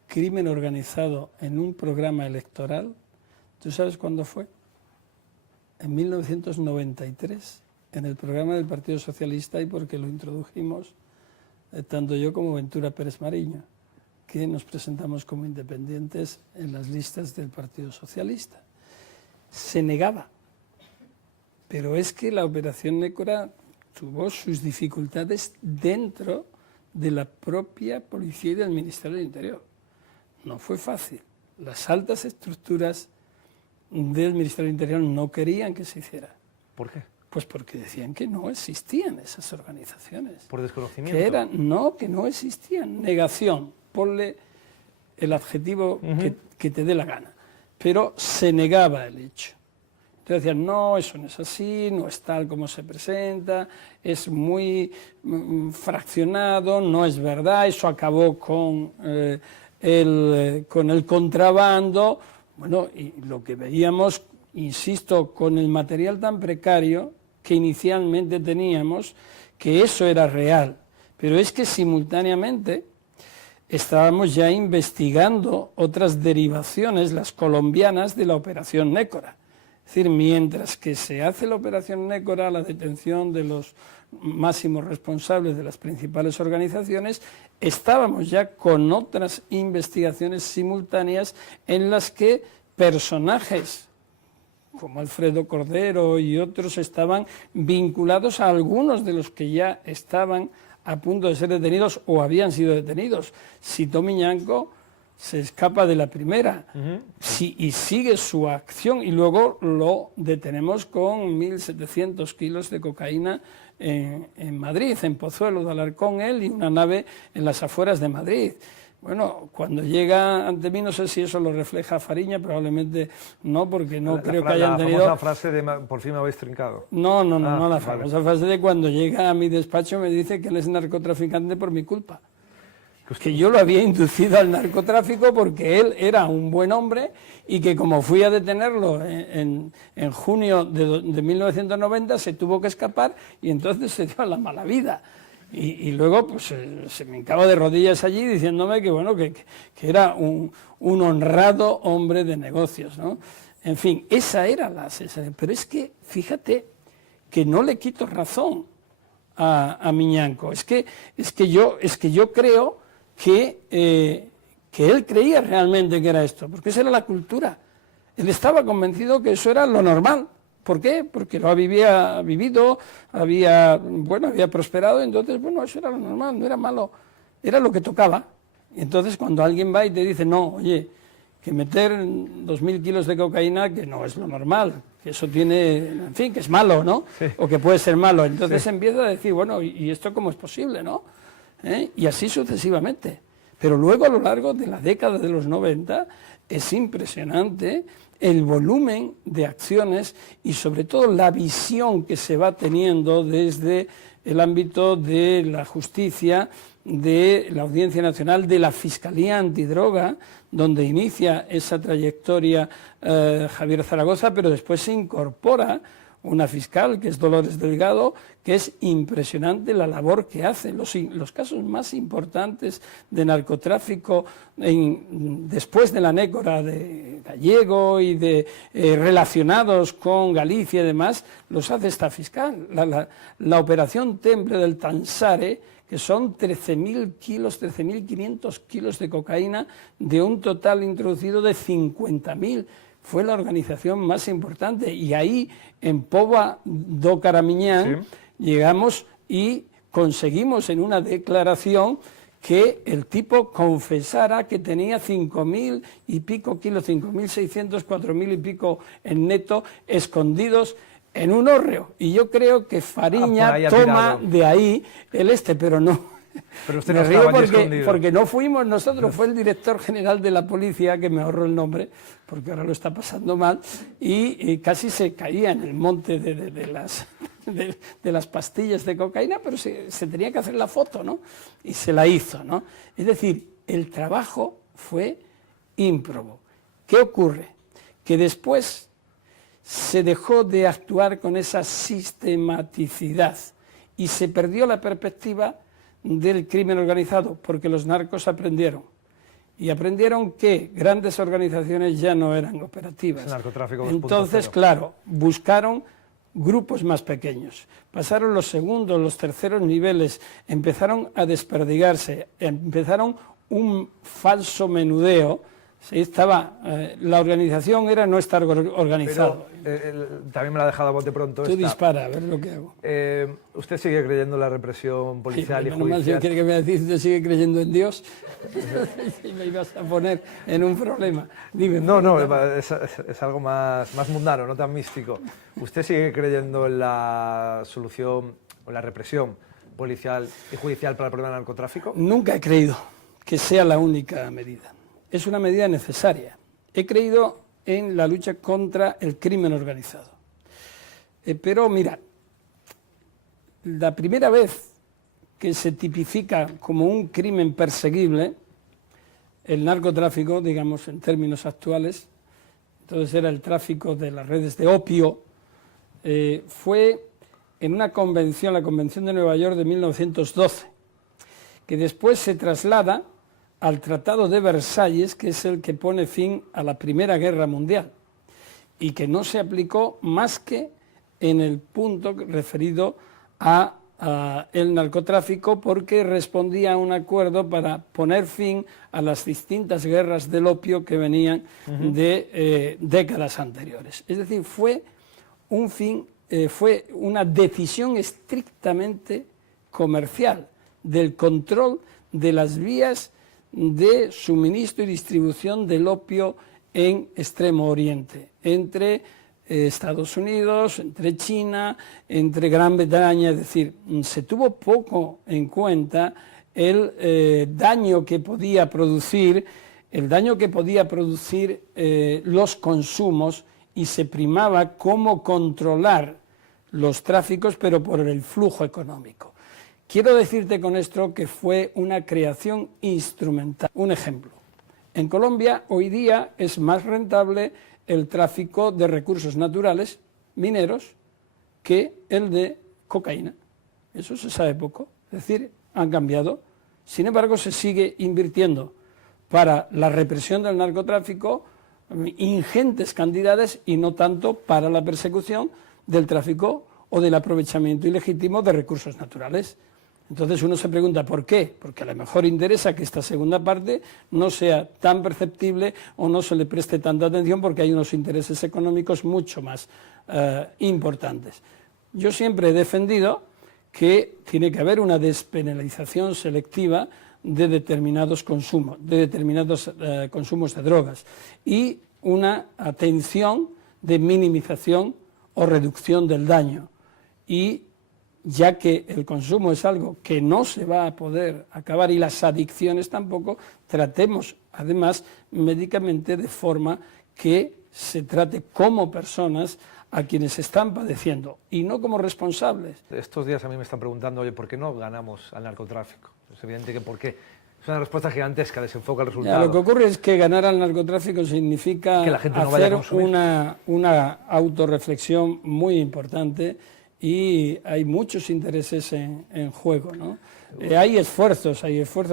crimen organizado en un programa electoral, ¿tú sabes cuándo fue? En 1993, en el programa del Partido Socialista, y porque lo introdujimos tanto yo como Ventura Pérez Mariño, que nos presentamos como independientes en las listas del Partido Socialista. Se negaba, pero es que la Operación Nécora tuvo sus dificultades dentro de la propia policía y del Ministerio del Interior. No fue fácil. Las altas estructuras del Ministerio del Interior no querían que se hiciera. ¿Por qué? Pues porque decían que no existían esas organizaciones. ¿Por desconocimiento? Que no existían. Negación, ponle el adjetivo que te dé la gana. Pero se negaba el hecho. Entonces decían, no, eso no es así, no es tal como se presenta, es muy fraccionado, no es verdad, eso acabó con el contrabando. Bueno, y lo que veíamos, insisto, con el material tan precario que inicialmente teníamos, que eso era real. Pero es que simultáneamente estábamos ya investigando otras derivaciones, las colombianas, de la Operación Nécora. Es decir, mientras que se hace la Operación Nécora, la detención de los máximos responsables de las principales organizaciones, estábamos ya con otras investigaciones simultáneas en las que personajes como Alfredo Cordero y otros estaban vinculados a algunos de los que ya estaban a punto de ser detenidos o habían sido detenidos. Sito Miñanco se escapa de la primera y sigue su acción y luego lo detenemos con 1.700 kilos de cocaína en Madrid, en Pozuelo de Alarcón, él y una nave en las afueras de Madrid. Bueno, cuando llega ante mí, no sé si eso lo refleja Fariña, probablemente no, porque no creo que hayan tenido... La famosa frase de por fin me habéis trincado. No la famosa frase de cuando llega a mi despacho me dice que él es narcotraficante por mi culpa. Que yo lo había inducido al narcotráfico porque él era un buen hombre y que como fui a detenerlo en junio de 1990 se tuvo que escapar y entonces se dio la mala vida. Y luego pues se me hincaba de rodillas allí diciéndome que bueno que era un honrado hombre de negocios, ¿no? En fin, esa era la sensación. Pero es que, fíjate, que no le quito razón a Miñanco. Es que yo creo que él creía realmente que era esto, porque esa era la cultura. Él estaba convencido que eso era lo normal. ¿Por qué? Porque lo había vivido, había prosperado, entonces, bueno, eso era lo normal, no era malo, era lo que tocaba. Y entonces cuando alguien va y te dice, no, oye, que meter 2.000 kilos de cocaína, que no es lo normal, que eso tiene, en fin, que es malo, ¿no? Sí. O que puede ser malo. Entonces empieza a decir, bueno, ¿y esto cómo es posible, no? Y así sucesivamente. Pero luego a lo largo de la década de los 90 es impresionante el volumen de acciones y sobre todo la visión que se va teniendo desde el ámbito de la justicia, de la Audiencia Nacional, de la Fiscalía Antidroga, donde inicia esa trayectoria Javier Zaragoza, pero después se incorpora una fiscal, que es Dolores Delgado, que es impresionante la labor que hace. Los casos más importantes de narcotráfico después de la nécora de Gallego y relacionados con Galicia y demás, los hace esta fiscal. La operación Temple del Tansare, que son 13.000 kilos, 13.500 kilos de cocaína de un total introducido de 50.000. Fue la organización más importante, y ahí en Póvoa do Caramiñán llegamos y conseguimos en una declaración que el tipo confesara que tenía 5.000 y pico kilos, 5.600, 4.000 y pico en neto, escondidos en un hórreo. Y yo creo que Fariña toma de ahí pero no. Pero usted me no río estaba porque no fuimos nosotros, fue el director general de la policía, que me ahorró el nombre, porque ahora lo está pasando mal, y casi se caía en el monte de las pastillas de cocaína, pero se tenía que hacer la foto, ¿no? Y se la hizo, ¿no? Es decir, el trabajo fue ímprobo. ¿Qué ocurre? Que después se dejó de actuar con esa sistematicidad y se perdió la perspectiva del crimen organizado, porque los narcos aprendieron que grandes organizaciones ya no eran operativas. El narcotráfico 2.0. Entonces, claro, buscaron grupos más pequeños, pasaron los segundos, los terceros niveles, empezaron a desperdigarse, empezaron un falso menudeo. La organización era no estar organizado. Pero, también me la ha dejado a bote pronto. Tú dispara, a ver lo que hago. ¿Usted sigue creyendo en la represión policial y judicial? Yo quiero que me decís, ¿usted sigue creyendo en Dios? Y me ibas a poner en un problema. Dime. No, es algo más mundano, no tan místico. ¿Usted sigue creyendo en la solución o la represión policial y judicial para el problema del narcotráfico? Nunca he creído que sea la única medida. Es una medida necesaria. He creído en la lucha contra el crimen organizado. Pero mira, la primera vez que se tipifica como un crimen perseguible el narcotráfico, digamos en términos actuales, entonces era el tráfico de las redes de opio, fue en una convención, la Convención de Nueva York de 1912, que después se traslada al Tratado de Versalles, que es el que pone fin a la Primera Guerra Mundial, y que no se aplicó más que en el punto referido a el narcotráfico, porque respondía a un acuerdo para poner fin a las distintas guerras del opio que venían de décadas anteriores. Es decir, fue una decisión estrictamente comercial del control de las vías de suministro y distribución del opio en Extremo Oriente, entre Estados Unidos, entre China, entre Gran Bretaña. Es decir, se tuvo poco en cuenta el daño que podía producir, los consumos, y se primaba cómo controlar los tráficos, pero por el flujo económico. Quiero decirte con esto que fue una creación instrumental. Un ejemplo, en Colombia hoy día es más rentable el tráfico de recursos naturales, mineros, que el de cocaína. Eso se sabe poco, es decir, han cambiado. Sin embargo, se sigue invirtiendo para la represión del narcotráfico ingentes cantidades y no tanto para la persecución del tráfico o del aprovechamiento ilegítimo de recursos naturales. Entonces uno se pregunta ¿por qué? Porque a lo mejor interesa que esta segunda parte no sea tan perceptible o no se le preste tanta atención, porque hay unos intereses económicos mucho más importantes. Yo siempre he defendido que tiene que haber una despenalización selectiva de determinados consumos, consumos de drogas, y una atención de minimización o reducción del daño. Y ya que el consumo es algo que no se va a poder acabar, y las adicciones tampoco, tratemos además médicamente de forma que se trate como personas a quienes están padeciendo y no como responsables. Estos días a mí me están preguntando, oye, ¿por qué no ganamos al narcotráfico? Es evidente que ¿por qué? Es una respuesta gigantesca, desenfoca el Ya, resultado. lo que ocurre es que ganar al narcotráfico significa Que la gente no vaya a hacer consumir. una autorreflexión muy importante y hay muchos intereses en juego, ¿no? Hay esfuerzos,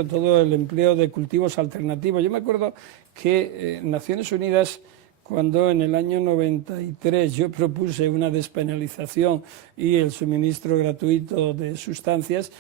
todo el empleo de cultivos alternativos. Yo me acuerdo que Naciones Unidas, cuando en el año 93 yo propuse una despenalización y el suministro gratuito de sustancias,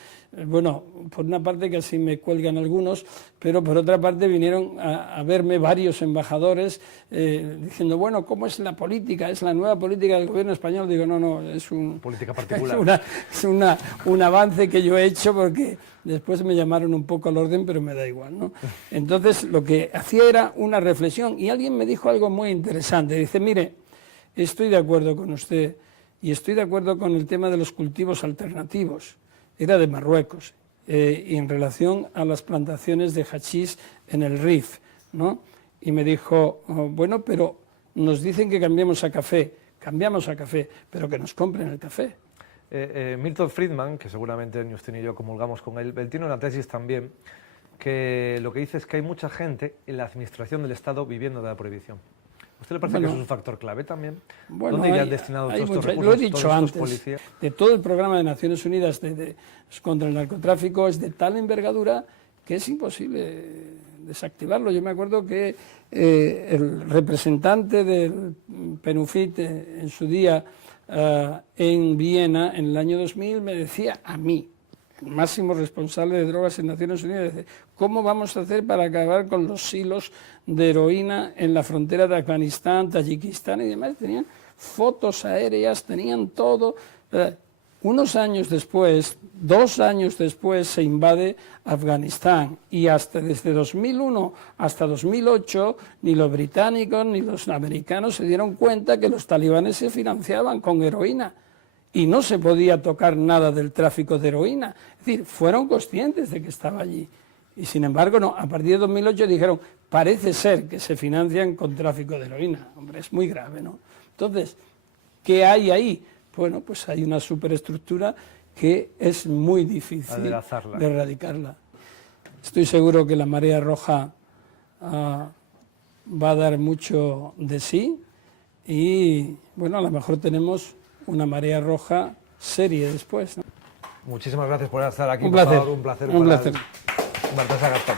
bueno, por una parte casi me cuelgan algunos, pero por otra parte vinieron a verme varios embajadores diciendo, bueno, ¿cómo es la política? ¿Es la nueva política del gobierno español? Digo, no, es política particular. es un avance que yo he hecho porque después me llamaron un poco al orden, pero me da igual, ¿no? Entonces lo que hacía era una reflexión y alguien me dijo algo muy interesante. Dice, mire, estoy de acuerdo con usted y estoy de acuerdo con el tema de los cultivos alternativos. Era de Marruecos, y en relación a las plantaciones de hachís en el Rif, ¿no? Y me dijo, oh, bueno, pero nos dicen que cambiamos a café, pero que nos compren el café. Milton Friedman, que seguramente ni usted ni yo comulgamos con él tiene una tesis también que lo que dice es que hay mucha gente en la administración del Estado viviendo de la prohibición. ¿A usted le parece que eso es un factor clave también? Bueno, ¿Dónde irían destinados todos estos recursos? Lo he dicho todos estos antes, policías? de todo el programa de Naciones Unidas contra el narcotráfico es de tal envergadura que es imposible desactivarlo. Yo me acuerdo que el representante del PNUFIT en su día en Viena, en el año 2000, me decía a mí, el máximo responsable de drogas en Naciones Unidas, dice, ¿cómo vamos a hacer para acabar con los silos de heroína en la frontera de Afganistán, Tayikistán y demás? Tenían fotos aéreas, tenían todo. Unos años después, 2 años después, se invade Afganistán y hasta desde 2001 hasta 2008 ni los británicos ni los americanos se dieron cuenta que los talibanes se financiaban con heroína y no se podía tocar nada del tráfico de heroína. Es decir, fueron conscientes de que estaba allí. Y sin embargo, no, a partir de 2008 dijeron, parece ser que se financian con tráfico de heroína. Hombre, es muy grave, ¿no? Entonces, ¿qué hay ahí? Bueno, pues hay una superestructura que es muy difícil de erradicarla. Estoy seguro que la marea roja va a dar mucho de sí y, bueno, a lo mejor tenemos una marea roja seria después, ¿no? Muchísimas gracias por estar aquí. Un placer. Por favor, un placer. Un placer. Baltasar Garzón.